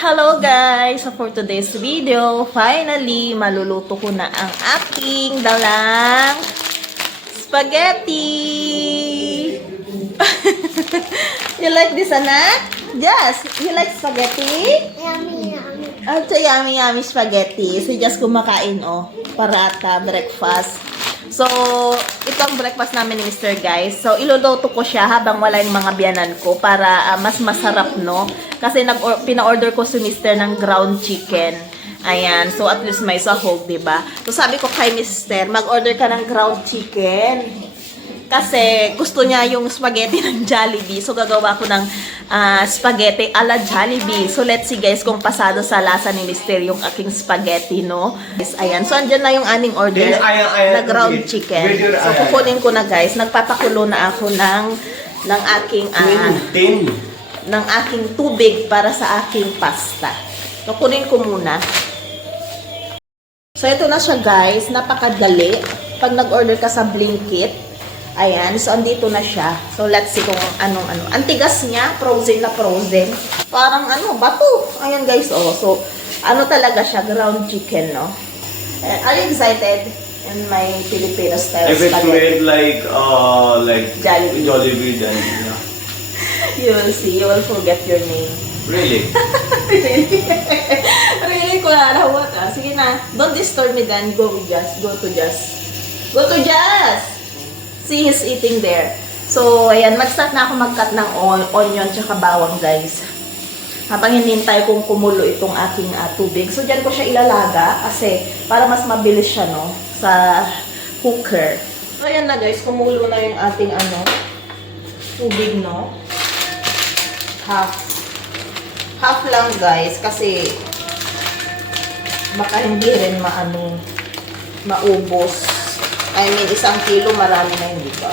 Hello guys! So for today's video, finally, maluluto ko na ang aking dalang spaghetti! You like this, anak? Yes! You like spaghetti? Yummy, yummy. Ito yummy spaghetti. Si Jess kumakain, oh. Parata, breakfast. So, ito ang breakfast namin ni Mr. guys. So, iluluto ko siya habang wala yung mga biyanan ko para mas masarap, no? Kasi pina-order ko si Mr. ng ground chicken. Ayan. So, at least may sahog, diba? So, sabi ko kay Mr. mag-order ka ng ground chicken. Kasi gusto niya yung spaghetti ng Jollibee. So, gagawa ko ng spaghetti ala Jollibee. So, let's see guys kung pasado sa lasa ni Mr. yung aking spaghetti, no? Yes, ayan. So, andyan na yung aming order na ground chicken. So, kukunin ko na guys. Nagpapakulo na ako ng aking tubig para sa aking pasta. So, kunin ko muna. So, ito na siya guys. Napakadali. Pag nag-order ka sa Blinkit, ayan, so andito na siya. So let's see kung anong. Ang tigas niya, frozen na frozen. Parang bato. Ayan guys, oh. So, talaga siya, ground chicken, no? Are you excited in my Filipino style if it's spaghetti? made like Jollibee, then yeah. You will see, you will forget your name. Really? Really, kulalawat ah. Sige na, don't disturb me then. Go with Jazz. Go to Jazz. Go to Jazz! See, he's eating there. So, ayan, mag-start na ako mag-cut ng onion tsaka bawang, guys. Habang hinintay kong kumulo itong aking tubig. So, dyan ko siya ilalaga kasi para mas mabilis siya, no, sa cooker. So, ayan na, guys. Kumulo na yung ating, tubig, no. Half. Half lang, guys, kasi baka hindi rin maubos. I mean, 1 kilo, marami na yun, diba?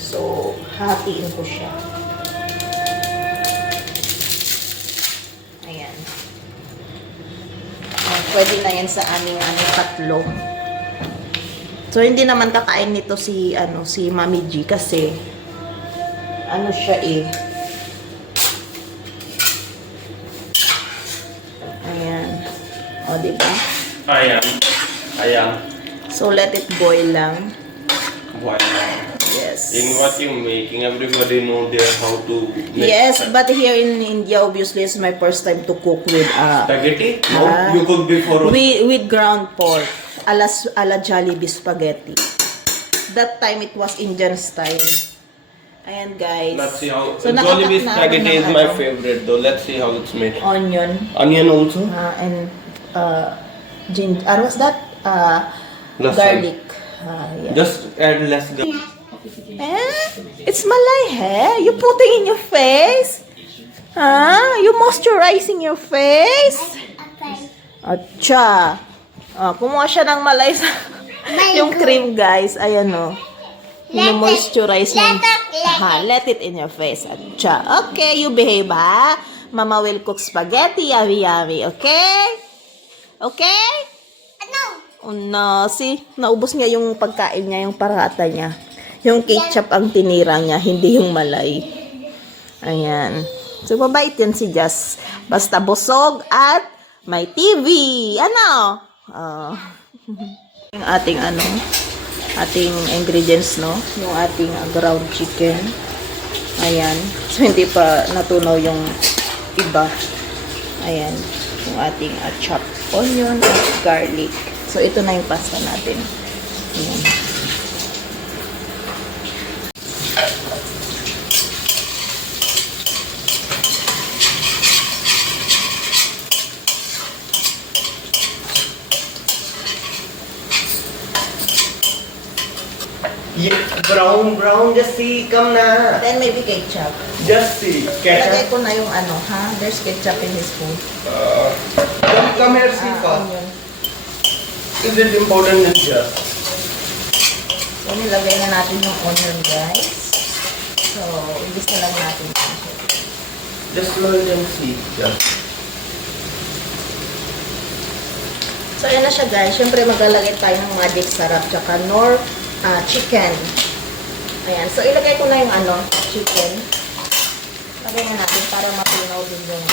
So, hatiin ko siya. Ayan. Pwede na yan sa aming tatlo. So, hindi naman kakain nito si Mami G kasi siya eh. Ayan. O, diba? Ayan. So, let it boil lang. Wow. Yes. In what you're making, everybody know there how to make Yes, but here in India, obviously, it's my first time to cook with spaghetti. No, you cooked before. with ground pork, ala Jollibee spaghetti. That time it was Indian style. Ayan, guys. Let's see how. So, Jollibee nakakat na ako spaghetti ng is my favorite though. Let's see how it's made. Onion. Onion also. And ginger. What's that? Lasagna. Garlic. Yeah. Just add less garlic. It's malay, eh? You putting in your face? You moisturizing your face? Okay. Atcha. Kumuha siya ng malay sa yung cream, guys. Ayan, o. Moisturize mo. Let it in your face. Atcha. Okay, you behave, ha? Mama will cook spaghetti. Yummy, yummy. Okay? Okay? Ano? Oh no, see? Naubos niya yung pagkain niya, yung parata niya. Yung ketchup ang tinira niya, hindi yung malay. Ayan. So, mabait yan si Jazz. Basta busog at may TV. Ano? Yung ating ating ingredients, no? Yung ating ground chicken. Ayan. So, hindi pa natunaw yung iba. Ayan. Yung ating chopped onion at garlic. So, ito na yung pasta natin. Ayan. Yeah, brown, just see, come na. Then, maybe ketchup. Just see, Lagay ketchup. ko na yung There's ketchup in his food. Come here, see, Onion. Is it important in just? So, nilagay na natin yung onion, guys. So, ibis na lang natin. Just slow it and see, just. So, ayan na siya, guys. Siyempre, maglalagay tayo ng magic sarap tsaka nor chicken. Ayan. So, ilagay ko na yung chicken. Lagay na natin para matunaw din yung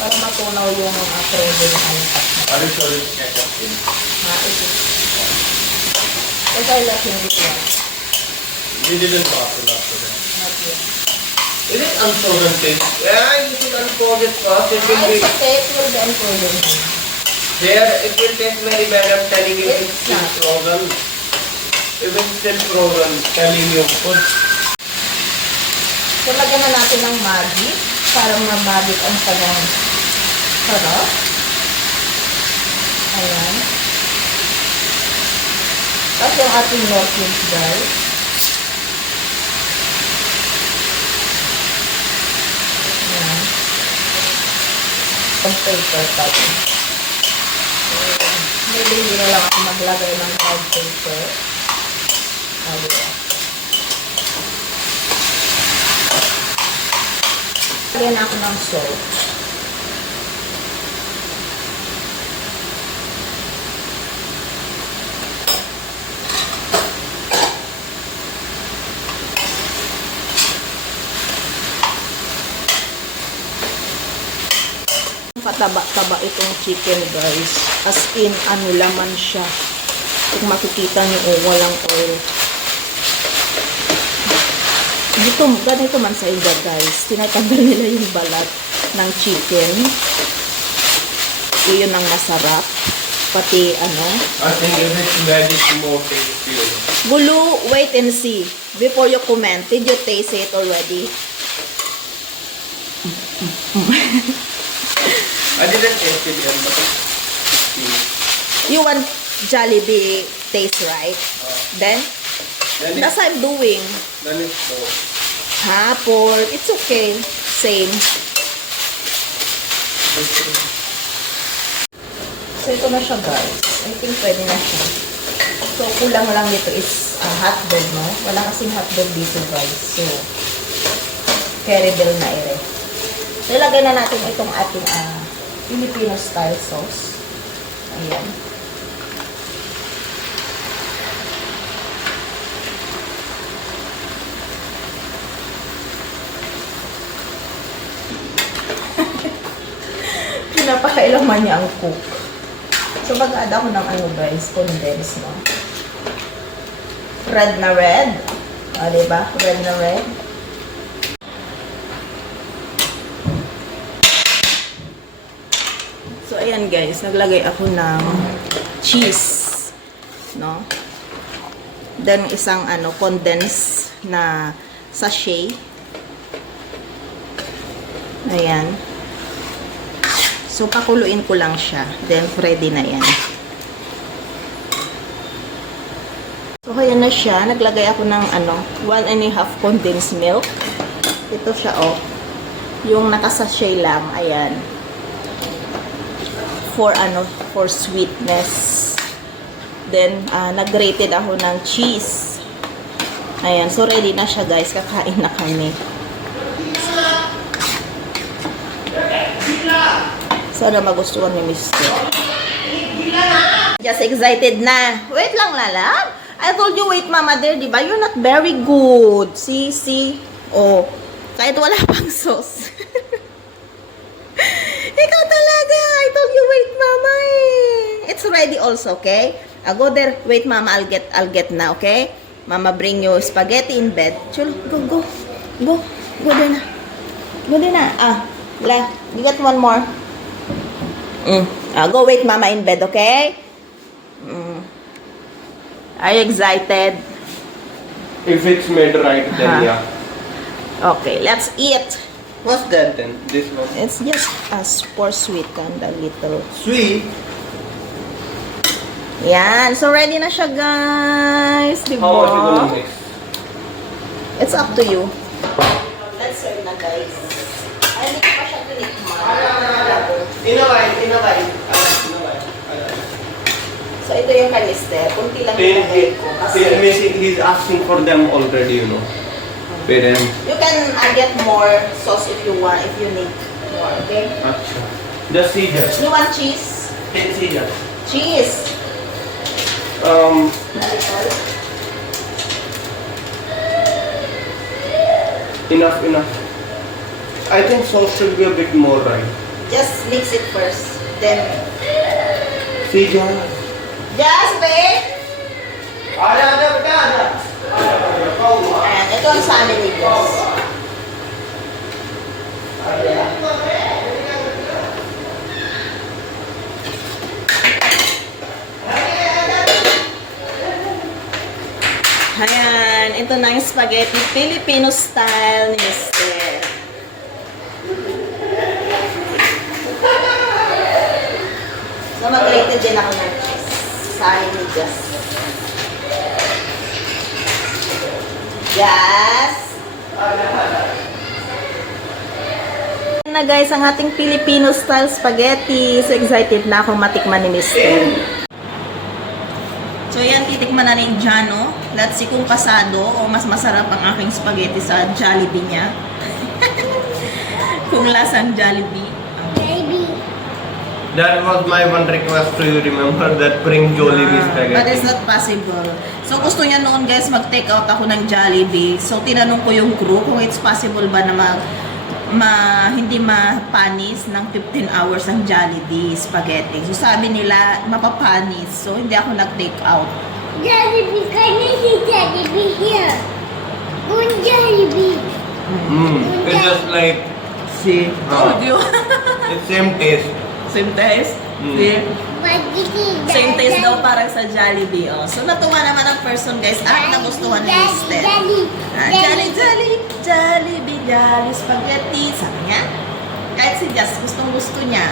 Para matunaw yung creme na alipat na. Are you sure it's ketchup in? Ito. Ito ay laking dito. We didn't pass it after that. Not yet. Is it unfrozen taste? Yeah, you should unfold it first. It will be It's okay. It will be unfrozen. there. It will taste very bad. I'm telling you, It's it's still not. frozen. If it's still frozen, telling you, put. So, lagyan na natin ng Maggi para mababit ang kanyang sarap. Ayan. Tapos yung ating noodles, guys. Ayan. Ang paper tayo. Maybe hindi na lang ako maglagay ng brown paper. Ayan. Lagyan ako ng salt. Kataba-taba itong chicken, guys. As in, ano laman siya. Kung makikita niyo, oh, walang oil. Ganito man sa iba, guys. Tinatanggal nila yung balat ng chicken. Iyon ang masarap. Pati, ano. I think if it's bad, it's more tasty. Gulu, wait and see. Before you comment, did you taste it already? I didn't taste it yet, but You want Jollibee taste, right? Then that's what I'm doing. then it's more. Ha, pork. It's okay. Same. So, ito na siya, guys. I think pwede na siya. So, kulang lang dito is hotdog, no? Wala kasing hotdog dito, guys. So, terrible na ere. So, ilagay na natin itong ating Filipino style sauce. Ayan. Pinapakailaman niya ang cook. So, mag-add ako ng ano, guys, condensed, no? Red na red. O, diba? Red na red. So, ayan, guys. Naglagay ako ng cheese, no? Then, isang, ano, condensed na sachet. Ayan. So, pakuluin ko lang siya. Then, ready na yan. So, kaya na siya. Naglagay ako ng, 1.5 condensed milk. Ito siya, oh. Yung nakasachet lang. Ayan. For sweetness. Then, nag-grated ako ng cheese. Ayan. So, ready na siya, guys. Kakain na kami. Sana magustuhan ni Mr. Just excited na. Wait lang, Lala. I told you, wait, Mama, there, di ba? You're not very good. See? Oh. Kahit wala pang sauce. Ikaw talaga. I told you, wait, Mama, eh. It's ready also, okay? I'll go there. Wait, Mama, I'll get na, okay? Mama, bring you spaghetti in bed. Chul, go. Go there na. Go there na. You got one more. Go wait Mama in bed, okay? Are you excited? If it's made right, then yeah. Okay, let's eat. What's that then? This one? It's just for sweet and a little. Sweet? Yan. So, ready na siya, guys. Diba? How much you gonna mix? It's up to you. Let's serve na, guys. Ay, hindi ko pa siya tinikman. In a while. So, ito yung kanister. Kunti lang yung nahil ko. He's asking for them already, you know. Parents. You can get more sauce if you want, if you need more, okay? Achha. Just Caesar. You want cheese? Caesar. Cheese! Um, Na little? enough. I think sauce should be a bit more, right? Just mix it first. Then, See, Jazz. just babe! Ada, beta, ada. Ayan, ito ang family guys. Ayan, ito na yung spaghetti Filipino style ni Mister. So, mag-rated din ako ng cheese. Sa akin ni Jess. Yes! Ayan na guys, ang ating Filipino style spaghetti. So, excited na akong matikman ni Mister. So, yan, titikman na rin dyan, no? Let's see kung pasado o mas masarap ang aking spaghetti sa Jollibee niya. Kung lasang Jollibee. Baby. That was my one request to you, remember that bring Jollibee spaghetti. But it's not possible. So, gusto niya noon, guys, mag-take out ako ng Jollibee. So, tinanong ko yung crew kung it's possible ba na hindi mapanis ng 15 hours ang Jollibee spaghetti. So, sabi nila, mapapanis. So, hindi ako nag-take out. Jollibee, can you see Jollibee here? Good Jollibee. It's just like, See? Ah. Told you. it's same taste. Same taste? See? But this is Same taste daw parang sa Jollibee. Oh. So, natuwa naman ang person, guys. At nagustuhan ni Mister. Jollibee, Jolly Spaghetti. Sabi niya. Kahit si Jess, gustong-gusto niya.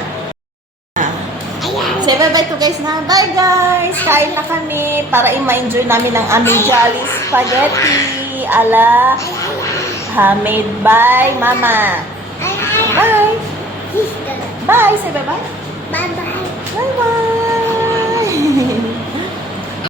Say bye-bye to guys na. Bye guys! Kain na kami para i-ma-enjoy namin ang aming Jolly Spaghetti. Ala, made by Mama. Bye! Sister. Bye! Say bye-bye. Bye-bye. Bye-bye!